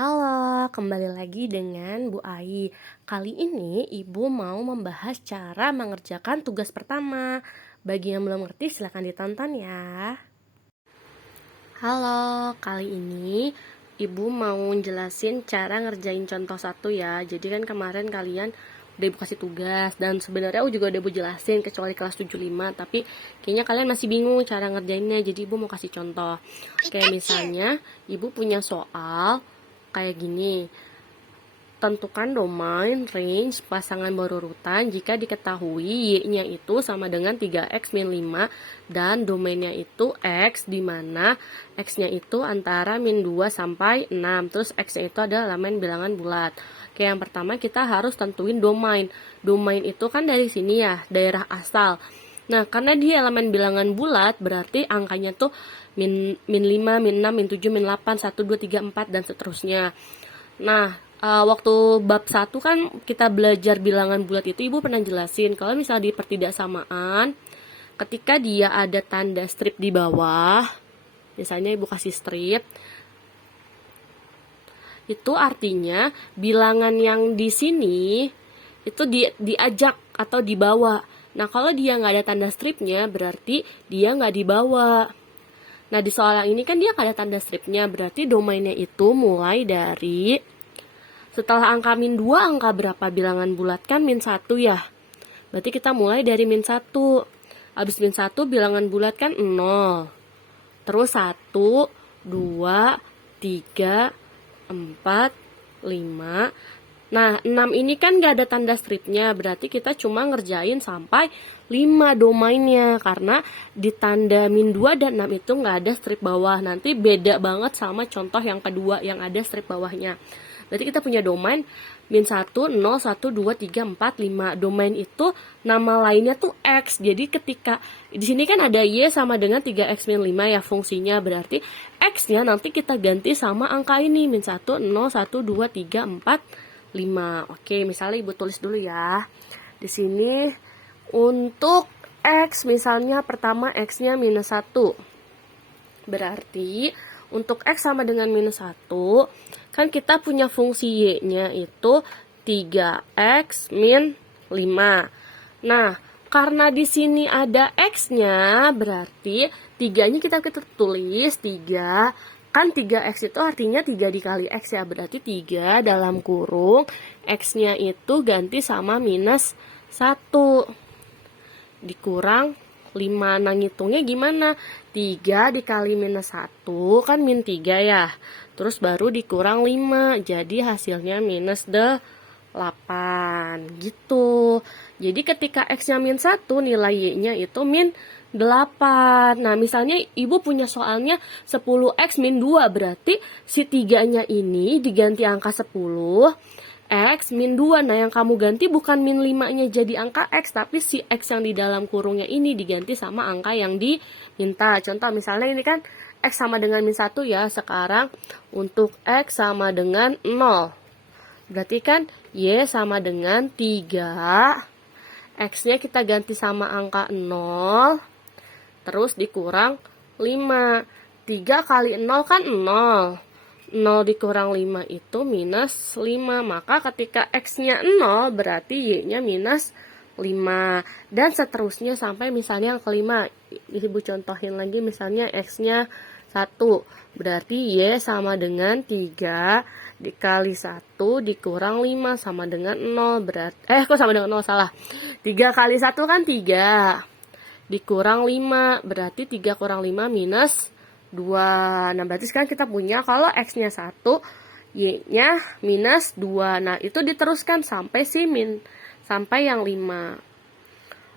Halo, kembali lagi dengan Bu Ai. Kali ini Ibu mau membahas cara mengerjakan tugas pertama. Bagi yang belum ngerti silahkan ditonton ya. Halo, kali ini Ibu mau jelasin cara ngerjain contoh satu ya. Jadi kan kemarin kalian udah Ibu kasih tugas dan sebenarnya aku juga udah Ibu jelasin kecuali kelas 75, tapi kayaknya kalian masih bingung cara ngerjainnya. Jadi Ibu mau kasih contoh. Kayak misalnya Ibu punya soal kayak gini. Tentukan domain range pasangan berurutan jika diketahui y-nya itu sama dengan 3x min 5 dan domainnya itu x, di mana x-nya itu antara min 2 sampai 6. Terus x-nya itu adalah elemen bilangan bulat. Oke, yang pertama kita harus tentuin domain. Domain itu kan dari sini ya, daerah asal. Nah, karena dia elemen bilangan bulat, berarti angkanya tuh min 5, min 6, min 7, min 8, 1, 2, 3, 4, dan seterusnya. Nah, waktu bab 1 kan kita belajar bilangan bulat itu Ibu pernah jelasin kalau misalnya di pertidaksamaan ketika dia ada tanda strip di bawah, misalnya Ibu kasih strip, itu artinya bilangan yang di sini itu diajak atau dibawa. Nah, kalau dia nggak ada tanda stripnya berarti dia nggak dibawa. Nah, di soal yang ini kan dia nggak ada tanda stripnya, berarti domainnya itu mulai dari setelah angka min 2, angka berapa bilangan bulat kan min 1 ya. Berarti kita mulai dari min 1. Habis min 1 bilangan bulat kan 0. Terus 1, 2, 3, 4, 5. Nah, 6 ini kan gak ada tanda stripnya. Berarti kita cuma ngerjain sampai 5 domainnya. Karena di tanda min 2 dan 6 itu gak ada strip bawah. Nanti beda banget sama contoh yang kedua yang ada strip bawahnya. Berarti kita punya domain min 1, 0, 1, 2, 3, 4, 5. Domain itu nama lainnya tuh X. Jadi ketika di sini kan ada Y sama dengan 3X min 5 ya fungsinya. Berarti X-nya nanti kita ganti sama angka ini. Min 1, 0, 1, 2, 3, 4, 5. Oke, misalnya Ibu tulis dulu ya. Di sini untuk X misalnya pertama X-nya minus 1. Berarti untuk X sama dengan minus 1, kan kita punya fungsi Y-nya itu 3X min 5. Nah, karena di sini ada X-nya, berarti 3-nya kita tulis 3. Kan 3X itu artinya 3 dikali X ya, berarti 3 dalam kurung X-nya itu ganti sama minus 1. Dikurang 5. Nah, ngitungnya gimana? 3 dikali minus 1 kan min 3 ya. Terus baru dikurang 5. Jadi hasilnya minus 8 gitu. Jadi ketika X-nya min 1, nilai Y-nya itu min 8. Nah, misalnya Ibu punya soalnya 10X min 2. Berarti si 3-nya ini diganti angka 10. X min 2, nah yang kamu ganti bukan min 5-nya jadi angka X, tapi si X yang di dalam kurungnya ini diganti sama angka yang diminta. Contoh misalnya ini kan X sama dengan min 1 ya, sekarang untuk X sama dengan 0. Berarti kan Y sama dengan 3, X-nya kita ganti sama angka 0, terus dikurang 5. 3 kali 0 kan 0. 0 dikurang 5 itu minus 5. Maka ketika X-nya 0 berarti Y-nya minus 5. Dan seterusnya sampai misalnya yang kelima. Ibu contohin lagi misalnya X-nya 1. Berarti Y sama dengan 3 dikali 1 dikurang 5 sama dengan 0. Kok sama dengan 0? Salah. 3 kali 1 kan 3. Dikurang 5. Berarti 3 kurang 5 minus 2. Nah, berarti sekarang kita punya kalau X-nya 1, Y-nya minus 2. Nah, itu diteruskan sampai sampai yang 5.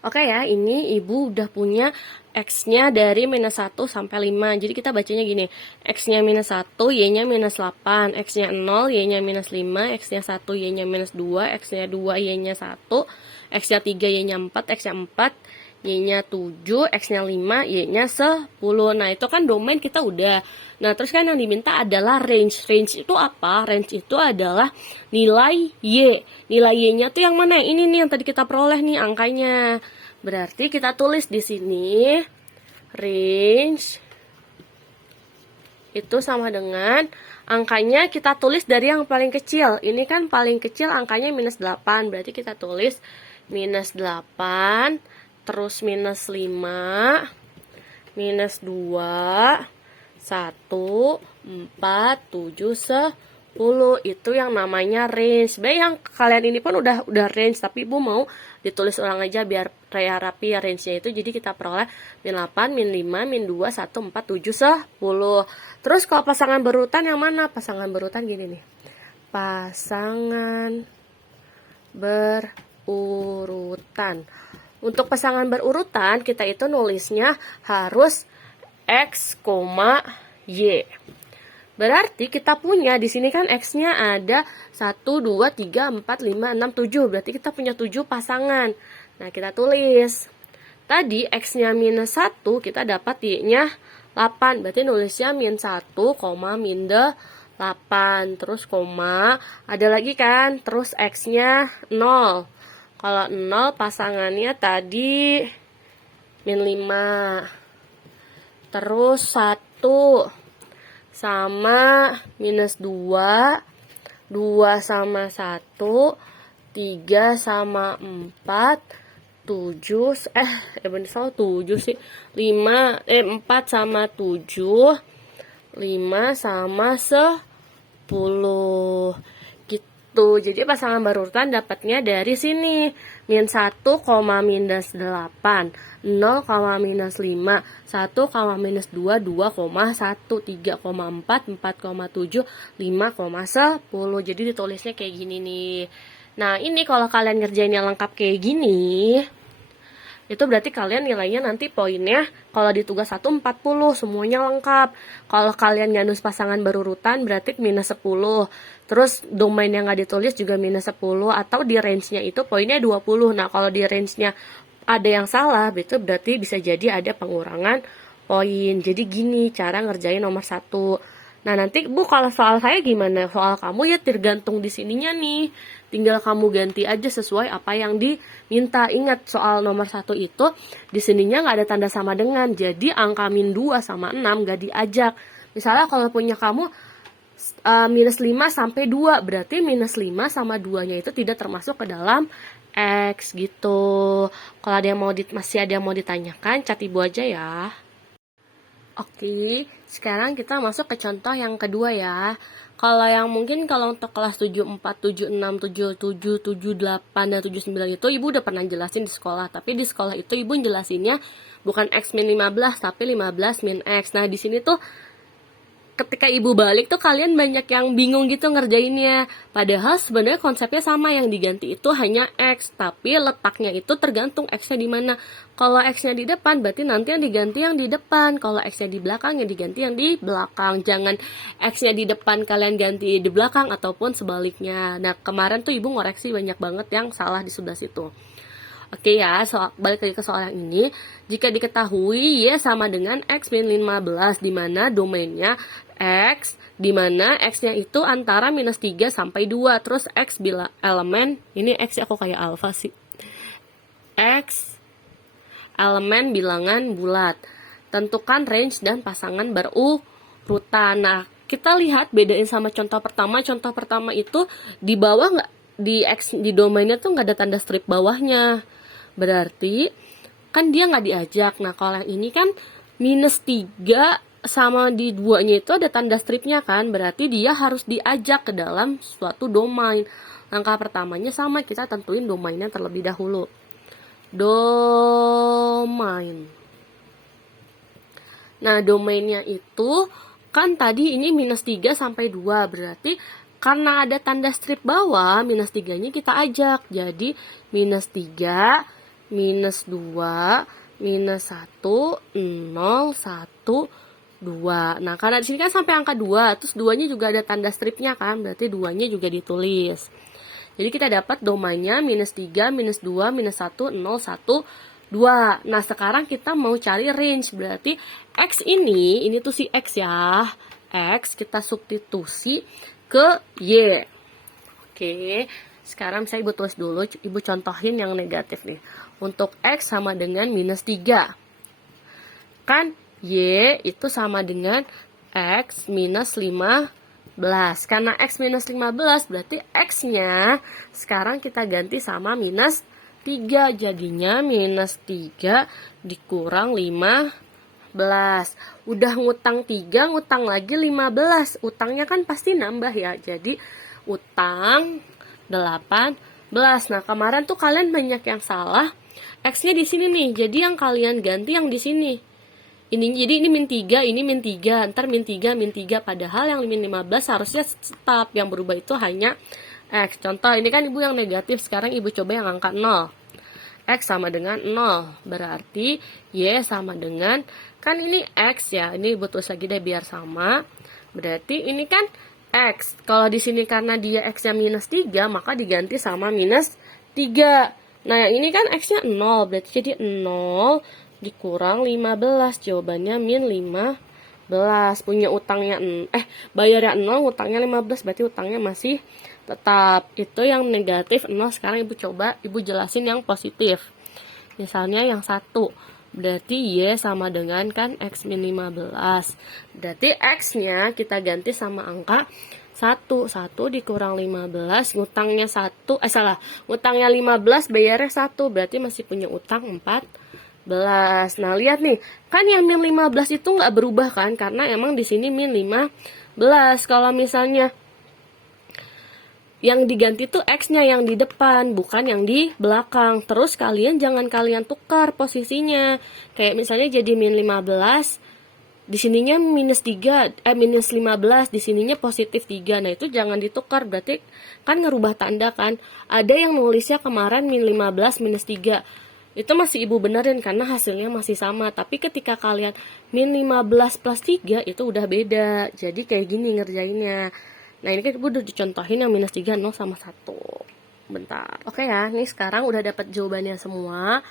Oke ya, ini Ibu udah punya X-nya dari minus 1 sampai 5. Jadi kita bacanya gini. X-nya minus 1, Y-nya minus 8. X-nya 0, Y-nya minus 5. X-nya 1, Y-nya minus 2. X-nya 2, Y-nya 1. X-nya 3, Y-nya 4. X-nya 4, Y-nya 7, X-nya 5, Y-nya 10. Nah, itu kan domain kita udah. Nah, terus kan yang diminta adalah range. Range itu apa? Range itu adalah nilai Y. Nilai Y-nya tuh yang mana? Ini nih yang tadi kita peroleh nih angkanya. Berarti kita tulis di sini range itu sama dengan angkanya kita tulis dari yang paling kecil. Ini kan paling kecil angkanya minus 8, berarti kita tulis minus 8, terus minus 5, minus 2, 1, 4, 7, 10. Itu yang namanya range. Sebenarnya yang kalian ini pun udah range, tapi ibu mau ditulis ulang aja biar rapi range-nya itu. Jadi kita peroleh min 8, min 5, min 2, 1, 4, 7, 10. Terus kalau pasangan berurutan yang mana? Pasangan berurutan gini nih. Pasangan berurutan. Untuk pasangan berurutan kita itu nulisnya harus X, Y. Berarti kita punya di sini kan X-nya ada 1, 2, 3, 4, 5, 6, 7. Berarti kita punya 7 pasangan. Nah, kita tulis. Tadi X-nya minus 1, kita dapat Y-nya 8. Berarti nulisnya min 1, min 8. Terus koma. Ada lagi kan? Terus X-nya 0. Kalau 0 pasangannya tadi min 5. Terus 1 sama minus 2, 2 sama 1, 3 sama 4, 7, bener salah 7 sih, 4 sama 7, 5 sama 10. Gitu. Jadi pasangan berurutan dapatnya dari sini. Min 1, minus 8, 0, minus 5, 1, minus 2, 2,1, 3,4, 4,7, 5,10. Jadi ditulisnya kayak gini nih. Nah, ini kalau kalian ngerjainnya lengkap kayak gini, itu berarti kalian nilainya nanti poinnya kalau di tugas 1 40, semuanya lengkap. Kalau kalian gandus pasangan berurutan berarti minus 10. Terus domain yang nggak ditulis juga minus 10, atau di range-nya itu poinnya 20. Nah, kalau di range-nya ada yang salah, itu berarti bisa jadi ada pengurangan poin. Jadi gini cara ngerjain nomor 1. Nah, nanti Bu kalau soal saya gimana? Soal kamu ya tergantung di sininya nih. Tinggal kamu ganti aja sesuai apa yang diminta. Ingat soal nomor 1 itu di sininya nggak ada tanda sama dengan. Jadi angka min 2 sama 6 nggak diajak. Misalnya kalau punya kamu minus 5 sampai 2, berarti minus 5 sama 2-nya itu tidak termasuk ke dalam X gitu. Kalau ada yang masih ada yang mau ditanyakan, cat Ibu aja ya. Oke, sekarang kita masuk ke contoh yang kedua ya. Kalau yang mungkin kalau untuk kelas 74, 76, 77, 78, dan 79 itu Ibu udah pernah jelasin di sekolah. Tapi di sekolah itu Ibu jelasinnya bukan X min 15, tapi 15 min X. Nah, di sini tuh ketika Ibu balik tuh kalian banyak yang bingung gitu ngerjainnya. Padahal sebenarnya konsepnya sama, yang diganti itu hanya X, tapi letaknya itu tergantung X-nya di mana. Kalau X-nya di depan berarti nanti yang diganti yang di depan. Kalau X-nya di belakang yang diganti yang di belakang. Jangan X-nya di depan kalian ganti di belakang ataupun sebaliknya. Nah, kemarin tuh Ibu ngoreksi banyak banget yang salah di sebelah situ. Oke ya, balik lagi ke soal yang ini. Jika diketahui Y sama dengan X min 15, di mana domainnya X, di mana X-nya itu antara minus 3 sampai 2. Terus X bila elemen, ini X aku kayak alfa sih. X elemen bilangan bulat. Tentukan range dan pasangan berurutan. Nah, kita lihat bedain sama contoh pertama. Contoh pertama itu di bawah nggak, di X di domainnya tuh nggak ada tanda strip bawahnya. Berarti kan dia nggak diajak. Nah, kalau yang ini kan minus 3 sama di 2-nya itu ada tanda stripnya kan. Berarti dia harus diajak ke dalam suatu domain. Langkah pertamanya sama, kita tentuin domainnya terlebih dahulu. Domain. Nah, domainnya itu kan tadi ini minus 3 sampai 2. Berarti karena ada tanda strip bawah, minus 3-nya kita ajak. Jadi minus 3, minus 2, minus 1, 0, 1, 2. Nah, karena di sini kan sampai angka 2, terus 2-nya juga ada tanda stripnya kan, berarti 2-nya juga ditulis. Jadi kita dapat domainnya minus 3, minus 2, minus 1, 0, 1, 2. Nah, sekarang kita mau cari range, berarti X ini tuh si X ya. X kita substitusi ke Y. Oke, sekarang saya Ibu tulis dulu, Ibu contohin yang negatif nih. Untuk X sama dengan minus 3. Kan Y itu sama dengan X minus 15. Karena X minus 15 berarti X-nya sekarang kita ganti sama minus 3. Jadinya minus 3 dikurang 15. Udah ngutang 3, ngutang lagi 15. Utangnya kan pasti nambah ya. Jadi utang 18. Nah, kemarin tuh kalian banyak yang salah. X-nya di sini nih. Jadi yang kalian ganti yang di sini. Jadi ini min 3, ini min 3, ntar min 3, min 3. Padahal yang min 15 harusnya tetap. Yang berubah itu hanya X. Contoh, ini kan ibu yang negatif. Sekarang ibu coba yang angka 0. X sama dengan 0. Berarti Y sama dengan, kan ini X ya. Ini ibu tulis lagi deh biar sama. Berarti ini kan X. Kalau di sini karena dia X-nya minus 3, maka diganti sama minus 3. Nah, yang ini kan X-nya 0. Berarti jadi 0 dikurang 15. Jawabannya min 15. Punya utangnya bayarnya 0, utangnya 15. Berarti utangnya masih tetap. Itu yang negatif 0. Sekarang ibu coba ibu jelasin yang positif. Misalnya yang 1. Berarti Y sama dengan kan X min 15. Berarti X-nya kita ganti sama angka 1. 1 dikurang 15. Ngutangnya 1. Ngutangnya 15, bayarnya 1. Berarti masih punya utang 14. Nah, lihat nih. Kan yang min 15 itu nggak berubah kan? Karena emang di sini min 15. Kalau misalnya yang diganti tuh X-nya yang di depan, bukan yang di belakang. Terus jangan kalian tukar posisinya. Kayak misalnya jadi min 15, di sininya minus 3, minus 15, di sininya positif 3. Nah, itu jangan ditukar, berarti kan ngerubah tanda kan. Ada yang nulisnya kemarin min 15 minus 3. Itu masih ibu benerin karena hasilnya masih sama. Tapi ketika kalian min 15 plus 3, itu udah beda. Jadi kayak gini ngerjainnya. Nah, ini kan ibu udah dicontohin yang minus 3, 0 sama 1. Bentar. Oke ya, nih sekarang udah dapat jawabannya semua.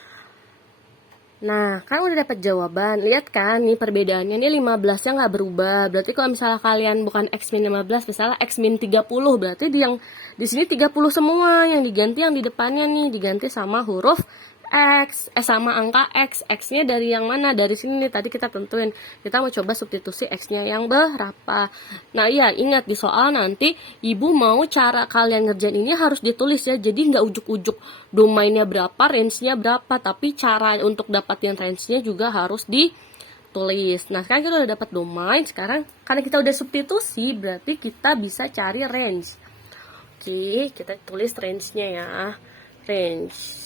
Nah, kan udah dapat jawaban. Lihat kan, nih perbedaannya nih 15-nya nggak berubah. Berarti kalau misalnya kalian bukan X min 15, misalnya X min 30, berarti di sini 30 semua. Yang diganti yang di depannya nih, diganti sama huruf X, sama angka X. X-nya dari yang mana? Dari sini nih, tadi kita tentuin. Kita mau coba substitusi X-nya yang berapa. Nah, iya, ingat di soal nanti ibu mau cara kalian ngerjain ini harus ditulis ya. Jadi nggak ujuk-ujuk domainnya berapa, range-nya berapa. Tapi cara untuk dapatin range-nya juga harus ditulis. Nah, sekarang kita udah dapat domain. Sekarang karena kita udah substitusi, berarti kita bisa cari range. Oke, kita tulis range-nya ya. Range.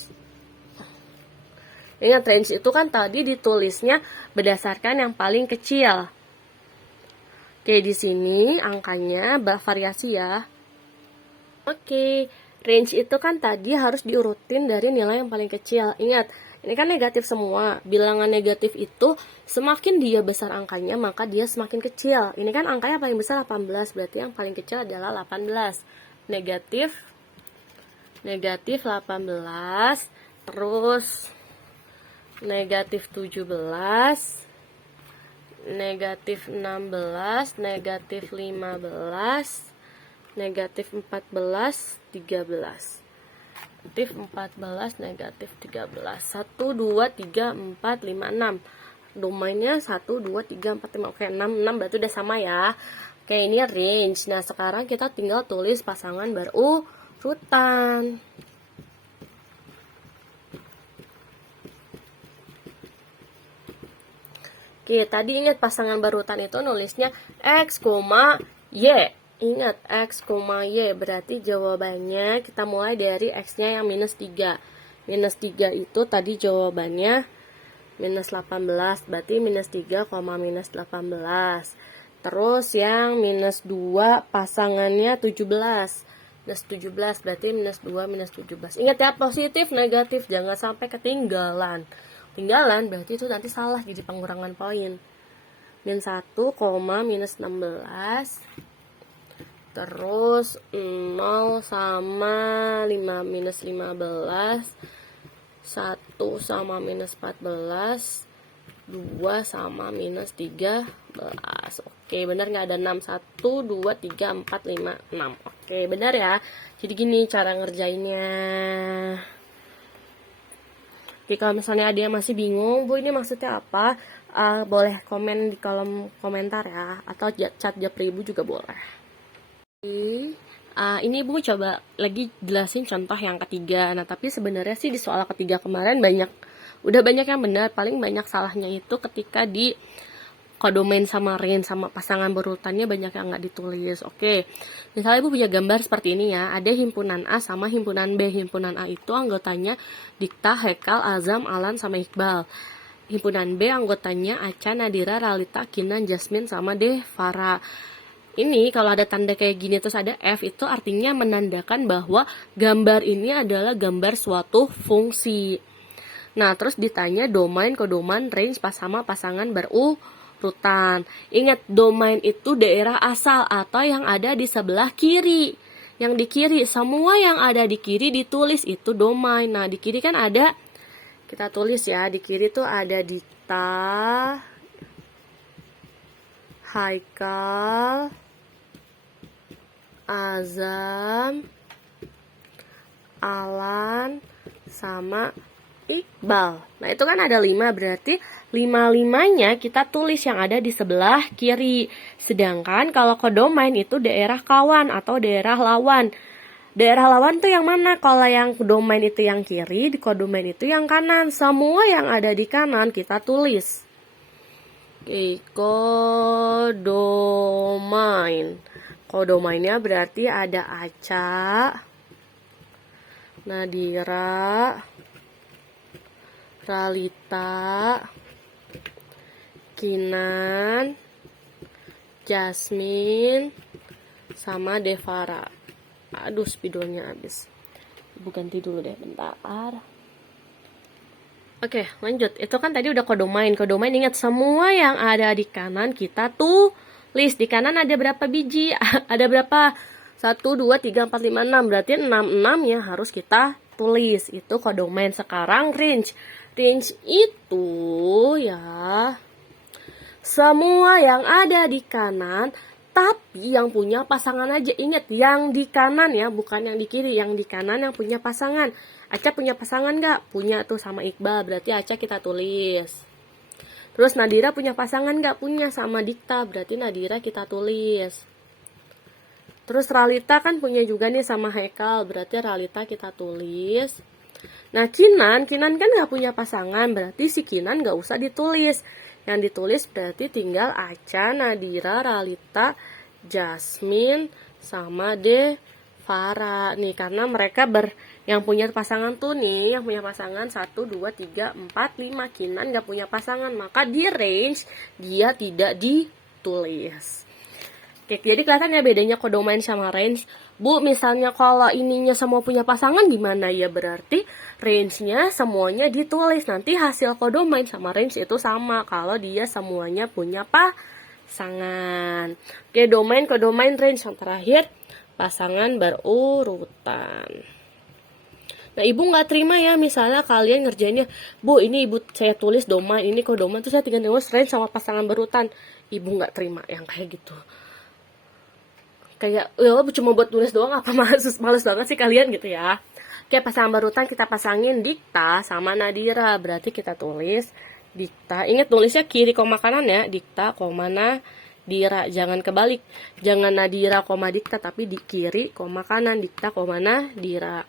Ingat, range itu kan tadi ditulisnya berdasarkan yang paling kecil. Oke, di sini angkanya bervariasi ya. Oke, range itu kan tadi harus diurutin dari nilai yang paling kecil. Ingat, ini kan negatif semua. Bilangan negatif itu semakin dia besar angkanya, maka dia semakin kecil. Ini kan angkanya paling besar 18, berarti yang paling kecil adalah 18. Negatif 18, terus negatif 17, negatif 16, negatif 15, negatif 14, 13. Negatif 14, negatif 13. 1, 2, 3, 4, 5, 6. Domainnya 1, 2, 3, 4, 5. Oke, 6 berarti udah sama ya. Oke, ini range. Nah, sekarang kita tinggal tulis pasangan berurutan. Oke, tadi ingat pasangan berurutan itu nulisnya X, Y. Ingat, X, Y. Berarti jawabannya kita mulai dari X-nya yang minus 3. Minus 3 itu tadi jawabannya minus 18. Berarti minus 3, minus 18. Terus yang minus 2 pasangannya 17. Minus 17 berarti minus 2, minus 17. Ingat ya, positif, negatif. Jangan sampai ketinggalan. Berarti itu nanti salah jadi pengurangan poin. Min 1, minus 16. Terus 0 sama 5 minus 15. 1 sama minus 14. 2 sama minus 13. Oke, benar nggak ada 6? 1, 2, 3, 4, 5, 6. Oke, benar ya. Jadi gini cara ngerjainnya. Oke, kalau misalnya ada yang masih bingung, Bu ini maksudnya apa? boleh komen di kolom komentar ya, atau chat Japri Ibu juga boleh. Ini Ibu coba lagi jelasin contoh yang ketiga. Nah, tapi sebenarnya sih di soal ketiga kemarin udah banyak yang benar. Paling banyak salahnya itu ketika di kodomain sama range sama pasangan berurutannya banyak yang nggak ditulis. Oke, misalnya Ibu punya gambar seperti ini ya. Ada himpunan A sama himpunan B. Himpunan A itu anggotanya Dikta, Haikal, Azam, Alan, sama Iqbal. Himpunan B anggotanya Acha, Nadira, Ralita, Kinan, Jasmine, sama Devara. Ini kalau ada tanda kayak gini terus ada F, itu artinya menandakan bahwa gambar ini adalah gambar suatu fungsi. Nah, terus ditanya domain, kodomain, range sama pasangan berurutan. Ingat, domain itu daerah asal atau yang ada di sebelah kiri. Yang di kiri, semua yang ada di kiri ditulis itu domain. Nah, di kiri kan ada, kita tulis ya, di kiri tuh ada Dikta, Haikal, Azam, Alan, sama Iqbal. Nah, itu kan ada 5, berarti 5-5-nya kita tulis yang ada di sebelah kiri. Sedangkan kalau kodomain itu daerah kawan atau daerah lawan. Daerah lawan tuh yang mana? Kalau yang domain itu yang kiri, di kodomain itu yang kanan. Semua yang ada di kanan kita tulis. Oke, kodomain. Kodomainnya berarti ada Acha, Nadira, Ralita, Kinan, Jasmine, sama Devara. Aduh, spidolnya habis. Ibu ganti dulu deh, bentar. Oke, lanjut. Itu kan tadi udah kodomain. Kodomain ingat, semua yang ada di kanan kita tulis. Di kanan ada berapa biji? Ada berapa? 1, 2, 3, 4, 5, 6. Berarti 6 ya harus kita tulis. Itu kodomain. Sekarang range. Range itu ya semua yang ada di kanan, tapi yang punya pasangan aja. Ingat, yang di kanan ya, bukan yang di kiri. Yang di kanan yang punya pasangan. Acha punya pasangan nggak? Punya tuh sama Iqbal, berarti Acha kita tulis. Terus Nadira punya pasangan nggak? Punya sama Dikta, berarti Nadira kita tulis. Terus Ralita kan punya juga nih sama Haikal, berarti Ralita kita tulis. Nah, Kinan kan nggak punya pasangan, berarti si Kinan nggak usah ditulis. Yang ditulis berarti tinggal Acha, Nadira, Ralita, Jasmine, sama Devara. Nih, karena mereka yang punya pasangan tuh nih, yang punya pasangan 1, 2, 3, 4, 5. Kinan nggak punya pasangan, maka di range dia tidak ditulis. Oke, jadi kelihatan ya bedanya kodomain sama range. Bu, misalnya kalau ininya semua punya pasangan gimana ya? Berarti range-nya semuanya ditulis. Nanti hasil kodomain sama range itu sama kalau dia semuanya punya pasangan. Oke, domain, kodomain, range. Yang terakhir, pasangan berurutan. Nah, Ibu nggak terima ya misalnya kalian ngerjainnya, Bu, ini Ibu saya tulis domain, ini kodomain, terus saya tinggal nulis range sama pasangan berurutan. Ibu nggak terima yang kayak gitu. Kayak, ya cuma buat tulis doang, apa males banget sih kalian gitu ya. Oke, pasangan berurutan kita pasangin Dikta sama Nadira. Berarti kita tulis Dikta. Ingat tulisnya kiri koma kanan ya. Dikta koma Nadira. Jangan kebalik. Jangan Nadira koma Dikta, tapi di kiri koma kanan. Dikta koma Nadira.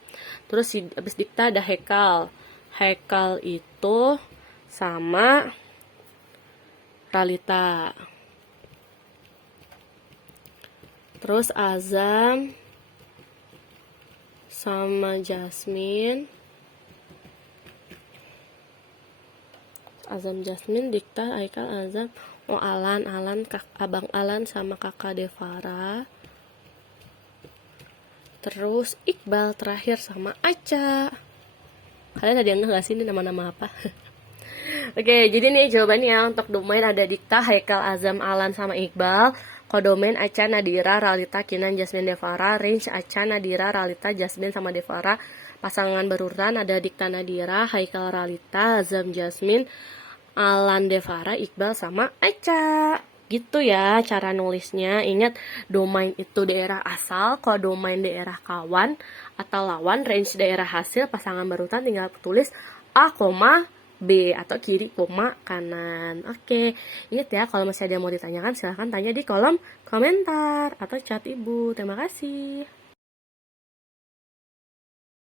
Terus habis Dikta ada Haikal. Haikal itu sama Ralita. Terus Azam sama Jasmine. Azam, Jasmine, Dikta, Haikal, Azam. Oh, Alan, Abang Alan sama kakak Devara. Terus Iqbal terakhir sama Acha. Kalian ada yang nggak sih ini nama-nama apa? Oke, jadi nih jawabannya untuk domain ada Dikta, Haikal, Azam, Alan, sama Iqbal. Kodomain Acha, Nadira, Ralita, Kinan, Jasmine, Devara. Range Acha, Nadira, Ralita, Jasmine, sama Devara. Pasangan berurutan ada Dikta, Nadira, Haikal, Ralita, Azam, Jasmine, Alan, Devara, Iqbal, sama Acha. Gitu ya cara nulisnya. Ingat, domain itu daerah asal, kodomain daerah kawan atau lawan, range daerah hasil, pasangan berurutan tinggal tulis A, B, atau kiri, koma, kanan. Oke, ingat ya, kalau masih ada yang mau ditanyakan, silahkan tanya di kolom komentar atau chat Ibu. Terima kasih.